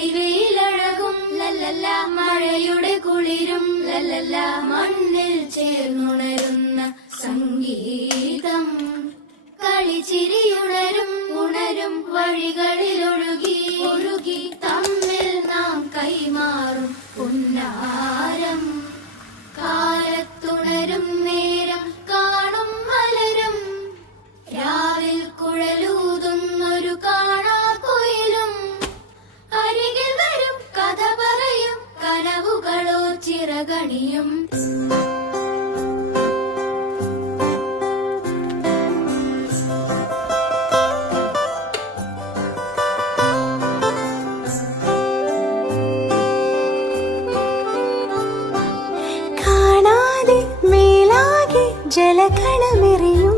പൊഴിവയിലഴകും ലല്ലല്ല, മഴയുടെ കുളിരും ലല്ലല്ല, മണ്ണിൽ ചേർന്നുണരുന്ന സംഗീതം. കളിച്ചിരിയുണരും ഉണരും വഴികളിലൊഴുകി ഒഴുകി തമ്മിൽ നാം കൈമാറും പുന്നാരം. കാലത്തുണരും നേരം കാണും മലരും, രാവിൽ കുഴലൂതുന്നൊരു കാണാക്കുയിലും. അരികിൽ വരും കഥ പറയും കനവുകളോ ചിറകണിയും. ജലകണമെറിയും